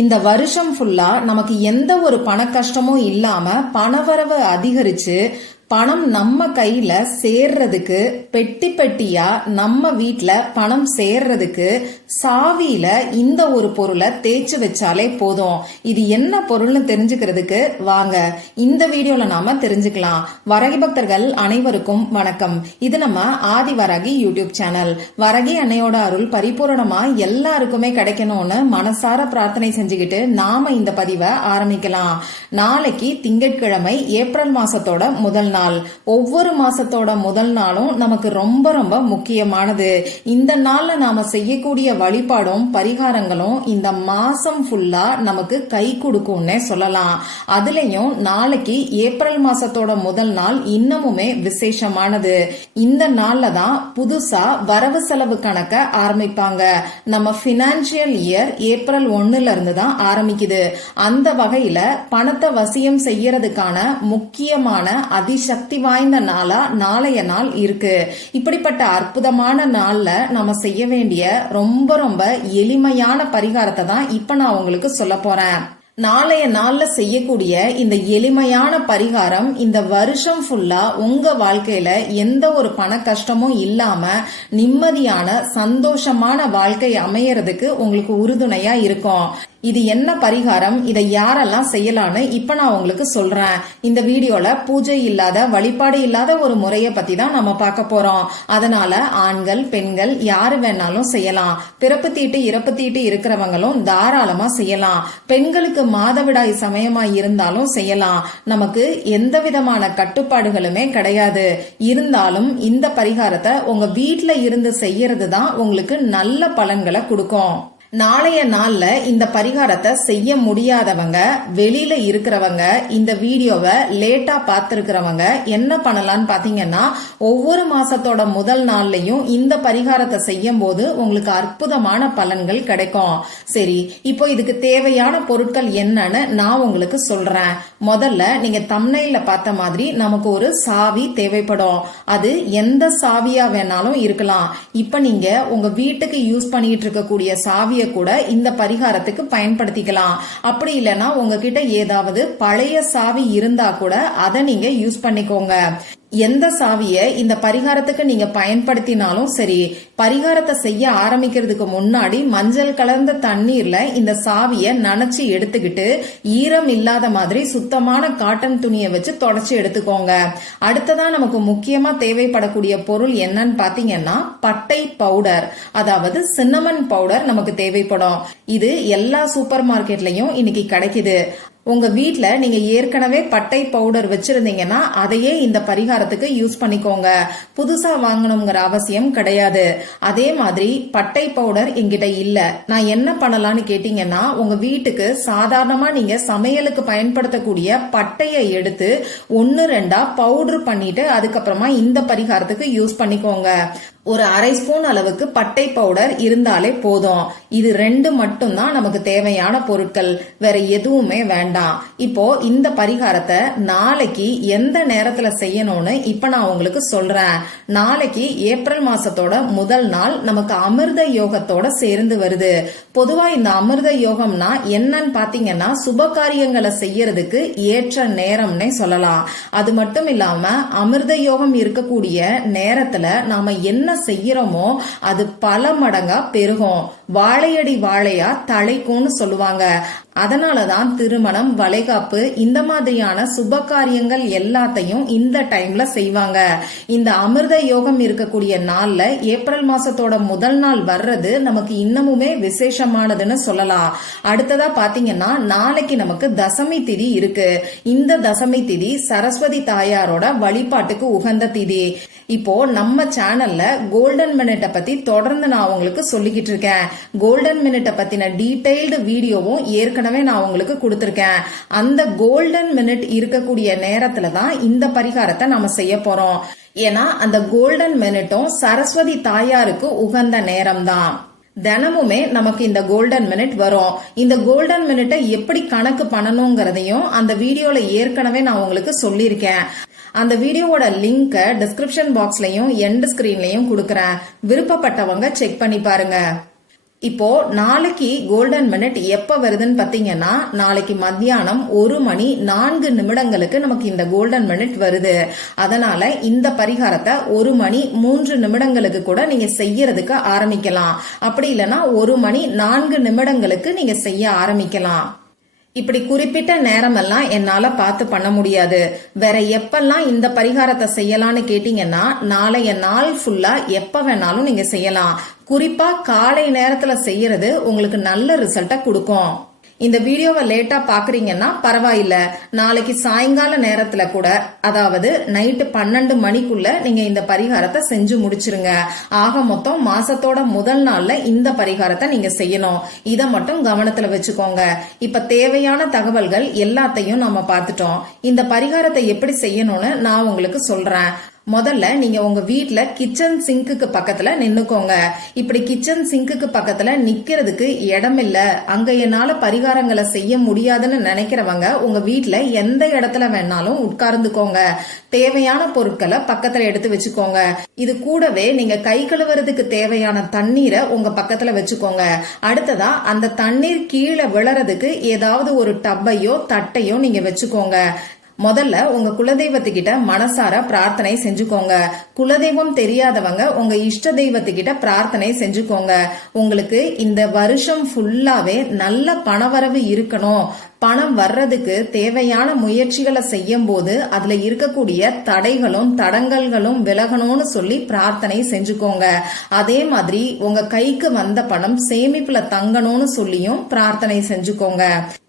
இந்த வருஷம் ஃபுல்லா நமக்கு எந்த ஒரு பண கஷ்டமும் இல்லாம பணவரவு அதிகரிச்சு பணம் நம்ம கையில சேர்றதுக்கு பெட்டி பெட்டியா நம்ம வீட்ல பணம் சேர்றதுக்கு சாவியில இந்த ஒரு பொருளை தேய்ச்சு வச்சாலே போதும். இது என்ன பொருள்னு தெரிஞ்சுக்கிறதுக்கு வாங்க இந்த வீடியோல நாம தெரிஞ்சுக்கலாம். வரகி பக்தர்கள் அனைவருக்கும் வணக்கம். இது நம்ம ஆதி வரகி யூடியூப் சேனல். வரகி அன்னையோட அருள் பரிபூரணமா எல்லாருக்குமே கிடைக்கணும்னு மனசார பிரார்த்தனை செஞ்சுக்கிட்டு நாம இந்த பதிவை ஆரம்பிக்கலாம். நாளைக்கு திங்கட்கிழமை ஏப்ரல் மாசத்தோட முதல் நாள். ஒவ்வொரு மாசத்தோட முதல் நாளும் நமக்கு ரொம்ப ரொம்ப முக்கியமானது. இந்த நாள்ல நாம செய்யக்கூடிய வழிபாடும் பரிகாரங்களும் இந்த மாசம் ஃபுல்லா நமக்கு கை கொடுக்கும்னே சொல்லலாம். அதுலயும் நாளைக்கு ஏப்ரல் மாசத்தோட முதல் நாள் இன்னமுமே விசேஷமானது. இந்த நாள்ல தான் புதுசா வரவு செலவு கணக்க ஆரம்பிப்பாங்க. நம்ம பினான்சியல் இயர் ஏப்ரல் 1ல இருந்து தான் ஆரம்பிக்குது. அந்த வகையில பணத்தை வசியம் செய்யறதுக்கான முக்கியமான சக்தி வாய்ந்த நாளா நாளைய நாள் இருக்கு. இப்படிப்பட்ட அற்புதமான நாள்ல நம்ம செய்ய வேண்டிய ரொம்ப ரொம்ப எளிமையான பரிகாரத்தை தான் இப்ப நான் உங்களுக்கு சொல்ல போறேன். நாளைய நாள்ல செய்யக்கூடிய இந்த எளிமையான பரிகாரம் இந்த வருஷம் ஃபுல்லா உங்க வாழ்க்கையில எந்த ஒரு பண கஷ்டமும் இல்லாம நிம்மதியான சந்தோஷமான வாழ்க்கை அமையறதுக்கு உங்களுக்கு உறுதுணையா இருக்கும். இது என்ன பரிகாரம், இதை யாரெல்லாம் செய்யலான்னு இப்ப நான் உங்களுக்கு சொல்றேன். இந்த வீடியோல பூஜை இல்லாத வழிபாடு இல்லாத ஒரு முறைய பத்தி தான் நம்ம பார்க்க போறோம். அதனால ஆண்கள் பெண்கள் யாரு வேணாலும் செய்யலாம். பிறப்பு தீட்டு இறப்பு தீட்டு இருக்கிறவங்களும் தாராளமா செய்யலாம். பெண்களுக்கு மாதவிடாய் சமயமா இருந்தாலும் செய்யலாம். நமக்கு எந்த விதமான கட்டுப்பாடுகளுமே கிடையாது. இருந்தாலும் இந்த பரிகாரத்தை உங்க வீட்ல இருந்து செய்யறது தான் உங்களுக்கு நல்ல பலன்களை கொடுக்கும். நாளைய நாள்ல இந்த பரிகாரத்தை செய்ய முடியாதவங்க, வெளியில இருக்கிறவங்க, இந்த வீடியோவை லேட்டா பார்த்திருக்கிறவங்க என்ன பண்ணலாம்னு பாத்தீங்கன்னா, ஒவ்வொரு மாசத்தோட முதல் நாள்லயும் இந்த பரிகாரத்தை செய்யும் போது உங்களுக்கு அற்புதமான பலன்கள் கிடைக்கும். சரி, இப்போ இதுக்கு தேவையான பொருட்கள் என்னன்னு நான் உங்களுக்கு சொல்றேன். முதல்ல நீங்க தம்ப்நெயில்ல பார்த்த மாதிரி நமக்கு ஒரு சாவி தேவைப்படும். அது எந்த சாவியா வேணாலும் இருக்கலாம். இப்ப நீங்க உங்க வீட்டுக்கு யூஸ் பண்ணிட்டு இருக்கக்கூடிய சாவிய கூட இந்த பரிகாரத்துக்கு பயன்படுத்திக்கலாம். அப்படி இல்லைன்னா உங்ககிட்ட ஏதாவது பழைய சாவி இருந்தா கூட அதை நீங்க யூஸ் பண்ணிக்கோங்க. எந்த சாவிய இந்த பரிகாரத்துக்கு நீங்க பயன்படுத்தினாலும் சரி, பரிகாரத்தை செய்ய ஆரம்பிக்கிறதுக்கு முன்னாடி மஞ்சள் கலந்த தண்ணீர்ல இந்த சாவிய நனைச்சு எடுத்துக்கிட்டு ஈரம் இல்லாத மாதிரி சுத்தமான காட்டன் துணியை வச்சு தொடச்சு எடுத்துக்கோங்க. அடுத்ததான் நமக்கு முக்கியமா தேவைப்படக்கூடிய பொருள் என்னன்னு பாத்தீங்கன்னா பட்டை பவுடர், அதாவது சின்னமன் பவுடர் நமக்கு தேவைப்படும். இது எல்லா சூப்பர் மார்க்கெட்லயும் இன்னைக்கு கிடைக்குது. உங்க வீட்ல நீங்க ஏற்கனவே பட்டை பவுடர் வச்சிருந்தீங்கன்னா அதையே இந்த பரிகாரத்துக்கு யூஸ் பண்ணிக்கோங்க. புதுசா வாங்கணுங்கிற அவசியம் கிடையாது. அதே மாதிரி பட்டை பவுடர் என்கிட்ட இல்ல, நான் என்ன பண்ணலாம்னு கேட்டீங்கன்னா, உங்க வீட்டுக்கு சாதாரணமா நீங்க சமையலுக்கு பயன்படுத்தக்கூடிய பட்டையை எடுத்து 1-2 பவுடர் பண்ணிட்டு அதுக்கப்புறமா இந்த பரிகாரத்துக்கு யூஸ் பண்ணிக்கோங்க. ஒரு அரை ஸ்பூன் அளவுக்கு பட்டை பவுடர் இருந்தாலே போதும். இது 2 மட்டும் தான் நமக்கு தேவையான பொருட்கள், வேற எதுவுமே வேண்டாம். இப்போ இந்த பரிகாரத்தை நாளைக்கு எந்த நேரத்துல செய்யணும்னு இப்ப நான் உங்களுக்கு சொல்றேன். நாளைக்கு ஏப்ரல் மாசத்தோட முதல் நாள் நமக்கு அமிர்த யோகத்தோட சேர்ந்து வருது. பொதுவா இந்த அமிர்த யோகம்னா என்னன்னு பாத்தீங்கன்னா, சுப காரியங்களை செய்யறதுக்கு ஏற்ற நேரம்னே சொல்லலாம். அது மட்டும் இல்லாம அமிர்த யோகம் இருக்கக்கூடிய நேரத்துல நாம என்ன செய்யறோமோ அது பல மடங்கா பெருகும். வாழையடி வாழையா தழைக்கும்னு சொல்லுவாங்க. அதனாலதான் திருமணம், வளைகாப்பு இந்த மாதிரியான சுப காரியங்கள் எல்லாத்தையும் இந்த டைம்ல செய்வாங்க. இந்த அமிர்த யோகம் இருக்கக்கூடிய நாள்ல ஏப்ரல் மாசத்தோட முதல் நாள் வர்றது நமக்கு இன்னமுமே விசேஷமானதுன்னு சொல்லலாம். அடுத்ததா பாத்தீங்கன்னா, நாளைக்கு நமக்கு தசமி திதி இருக்கு. இந்த தசமி திதி சரஸ்வதி தாயாரோட வழிபாட்டுக்கு உகந்த திதி. இப்போ நம்ம சேனல்ல கோல்டன் மினிட்டை பத்தி தொடர்ந்து நான் உங்களுக்கு சொல்லிக்கிட்டு இருக்கேன். கோல்டன் மினிட்டை பத்தின டீடைல்டு வீடியோவும் ஏற்கனவே நான் உங்களுக்கு கொடுத்திருக்கேன். அந்த கோல்டன் மினிட் இருக்கக்கூடிய நேரத்துல தான் இந்த பரிகாரத்தை நாம செய்ய போறோம். ஏன்னா அந்த கோல்டன் மினிட்டும் சரஸ்வதி தாயாருக்கு உகந்த நேரம் தான். தினமுமே நமக்கு இந்த கோல்டன் மினிட் வரும். இந்த கோல்டன் மினிட்டை எப்படி கணக்கு பண்ணணுங்கிறதையும் அந்த வீடியோல ஏற்கனவே நான் உங்களுக்கு சொல்லியிருக்கேன். அந்த வீடியோவோட லிங்க் டிஸ்கிரிப்ஷன் பாக்ஸ்லயும் எண்ட் ஸ்கிரீன்லயும் கொடுக்கறேன். விருப்பப்பட்டவங்க செக் பண்ணி பாருங்க. இப்போ நாளைக்கு கோல்டன் மினிட் எப்ப வருதுன்னு பாத்தீங்கன்னா, நாளைக்கு மத்தியானம் 1:04 நமக்கு இந்த கோல்டன் மினிட் வருது. அதனால இந்த பரிகாரத்தை 1:03 கூட நீங்க செய்யறதுக்கு ஆரம்பிக்கலாம். அப்படி இல்லைன்னா 1:04 நீங்க செய்ய ஆரம்பிக்கலாம். இப்படி குறிப்பிட்ட நேரமெல்லாம் என்னால பார்த்து பண்ண முடியாது. வேற எப்பெல்லாம் இந்த பரிகாரத்தை செய்யலாம்னு கேட்டீங்கன்னா, நாளைய நாள் ஃபுல்லா எப்ப வேணாலும் நீங்க செய்யலாம். குறிப்பா காலை நேரத்துல செய்யறது உங்களுக்கு நல்ல ரிசல்ட்ட கொடுக்கும். இந்த வீடியோவை லேட்டா பாக்குறீங்கன்னா பரவாயில்ல, நாளைக்கு சாயங்கால நேரத்துல கூட, அதாவது நைட்டு 12 மணிக்குள்ள நீங்க இந்த பரிகாரத்தை செஞ்சு முடிச்சிருங்க. ஆக மொத்தம் மாசத்தோட முதல் நாள்ல இந்த பரிகாரத்தை நீங்க செய்யணும். இத மட்டும் கவனத்துல வச்சுக்கோங்க. இப்ப தேவையான தகவல்கள் எல்லாத்தையும் நம்ம பார்த்துட்டோம். இந்த பரிகாரத்தை எப்படி செய்யணும்னு நான் உங்களுக்கு சொல்றேன். முதல்ல நீங்க உங்க வீட்ல கிச்சன் சிங்க்குக்கு பக்கத்துல நின்னுக்கோங்க. இப்படி கிச்சன் சிங்க்குக்கு பக்கத்துல நிக்கிறதுக்கு இடம் இல்ல, அங்க என்னால பரிகாரங்களை செய்ய முடியாதுன்னு நினைக்கிறவங்க உங்க வீட்ல எந்த இடத்துல வேணாலும் உட்கார்ந்துக்கோங்க. தேவையான பொருட்களை பக்கத்துல எடுத்து வச்சுக்கோங்க. இது கூடவே நீங்க கை கழுவுறதுக்கு தேவையான தண்ணீரை உங்க பக்கத்துல வச்சுக்கோங்க. அடுத்ததா அந்த தண்ணீர் கீழே விழறதுக்கு ஏதாவது ஒரு டப்பையோ தட்டையோ நீங்க வச்சுக்கோங்க. முதல்ல உங்க குலதெய்வத்துக்கிட்ட மனசார பிரார்த்தனை செஞ்சுக்கோங்க. குலதெய்வம் தெரியாதவங்க உங்க இஷ்ட தெய்வத்துக்கிட்ட பிரார்த்தனை செஞ்சுக்கோங்க. உங்களுக்கு இந்த வருஷம் ஃபுல்லாவே நல்ல பணவரவு இருக்கணும், பணம் வர்றதுக்கு தேவையான முயற்சிகளை செய்யும் போது அதுல இருக்கக்கூடிய தடைகளும் தடங்கல்களும் விலகணும்னு சொல்லி பிரார்த்தனை செஞ்சுக்கோங்க. அதே மாதிரி உங்க கைக்கு வந்த பணம் சேமிப்புல தங்கணும்னு சொல்லியும் பிரார்த்தனை செஞ்சுக்கோங்க.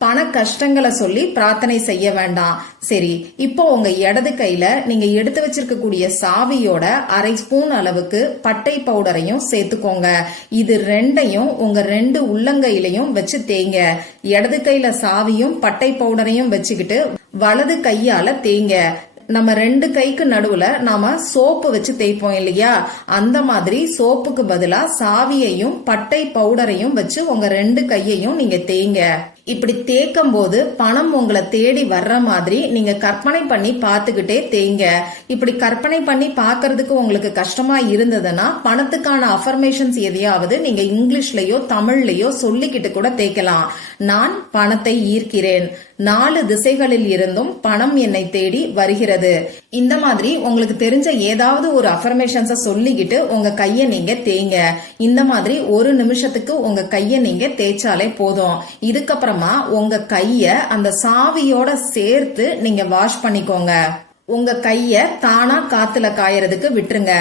பண கஷ்டங்களை சொல்லி பிரார்த்தனை செய்ய வேண்டாம். சரி, இப்போ உங்க இடது கையில நீங்க எடுத்து வச்சிருக்கக்கூடிய சாவியோட 1/2 ஸ்பூன் அளவுக்கு பட்டை பவுடரையும் சேர்த்துக்கோங்க. இது ரெண்டையும் உங்க 2 உள்ளங்கையிலையும் வச்சு தேய்ங்க. இடது கையில சாவியும் பட்டை பவுடரையும் வச்சுக்கிட்டு வலது கையால தேய்ங்க. நம்ம 2 கைக்கு நடுவுல நாம சோப்பு வச்சு தேய்ப்போம் இல்லையா, அந்த மாதிரி சோப்புக்கு பதிலா சாவியையும் பட்டை பவுடரையும் வச்சு உங்க 2 கையையும் நீங்க தேய்ங்க. இப்படி தேய்க்கும் போது பணம் உங்களை தேடி வர்ற மாதிரி நீங்க கற்பனை பண்ணி பார்த்துக்கிட்டே தேய்ங்க. இப்படி கற்பனை பண்ணி பார்க்கறதுக்கு உங்களுக்கு கஷ்டமா இருந்ததுன்னா பணத்துக்கான அஃபர்மேஷன்ஸ் எதையாவது நீங்க இங்கிலீஷ்லயோ தமிழ்லயோ சொல்லிக்கிட்டு கூட தேய்க்கலாம். நான் பணத்தை ஈர்க்கிறேன், 4 திசைகளில் இருந்தும் பணம் என்னை தேடி வருகிறது. இந்த மாதிரி உங்களுக்கு தெரிஞ்ச ஏதாவது ஒரு அஃபர்மேஷன்ஸ சொல்லிக்கிட்டு உங்க கைய நீங்க தேய்ங்க. இந்த மாதிரி 1 நிமிஷத்துக்கு உங்க கைய நீங்க தேய்ச்சாலே போதும். இதுக்கப்புறமா உங்க கைய அந்த சாவியோட சேர்த்து நீங்க வாஷ் பண்ணிக்கோங்க. உங்க கைய தானா காத்துல காயறதுக்கு விட்டுருங்க.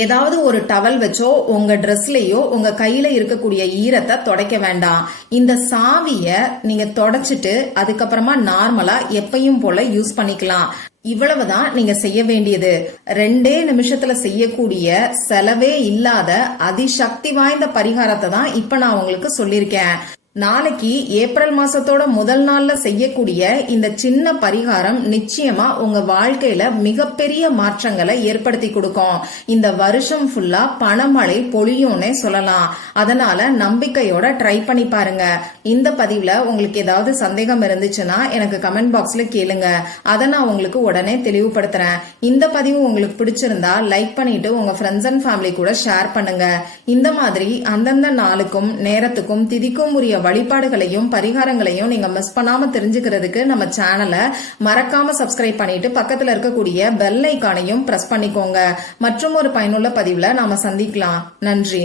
ஏதாவது ஒரு டவல் வச்சோ உங்க ட்ரெஸ்லயோ உங்க கையில இருக்கக்கூடிய ஈரத்தை துடைக்க வேண்டாம். இந்த சாவிய நீங்க தொடச்சிட்டு அதுக்கப்புறமா நார்மலா எப்பயும் போல யூஸ் பண்ணிக்கலாம். இவ்வளவுதான் நீங்க செய்ய வேண்டியது. 2 நிமிஷத்துல செய்யக்கூடிய செலவே இல்லாத அதிசக்தி வாய்ந்த பரிகாரத்தை தான் இப்ப நான் உங்களுக்கு சொல்லியிருக்கேன். நாளைக்கு ஏப்ரல் மாசத்தோட முதல் நாள்ல செய்யக்கூடிய இந்த சின்ன பரிகாரம் நிச்சயமா உங்க வாழ்க்கையில மிகப்பெரிய மாற்றங்களை ஏற்படுத்தி கொடுக்கும். இந்த வருஷம் ஃபுல்லா பணமழை பொழியும்னே சொல்லலாம். அதனால நம்பிக்கையோட ட்ரை பண்ணி பாருங்க. இந்த பதிவுல உங்களுக்கு ஏதாவது சந்தேகம் இருந்துச்சுன்னா எனக்கு கமெண்ட் பாக்ஸ்ல கேளுங்க. அதை நான் உங்களுக்கு உடனே தெளிவுபடுத்துறேன். இந்த பதிவு உங்களுக்கு பிடிச்சிருந்தா லைக் பண்ணிட்டு உங்க ஃப்ரெண்ட்ஸ் அண்ட் ஃபேமிலி கூட ஷேர் பண்ணுங்க. இந்த மாதிரி அந்தந்த நாளுக்கும் நேரத்துக்கும் திதிக்கும் உரிய வழிபாடுகளையும் பரிகாரங்களையும் நீங்க மிஸ் பண்ணாம தெரிஞ்சுக்கிறதுக்கு நம்ம சேனலை மறக்காம சப்ஸ்கிரைப் பண்ணிட்டு பக்கத்துல இருக்கக்கூடிய பெல் ஐகானையும் பிரஸ் பண்ணிக்கோங்க. மற்றும் ஒரு பயனுள்ள பதிவுல நாம சந்திக்கலாம். நன்றி.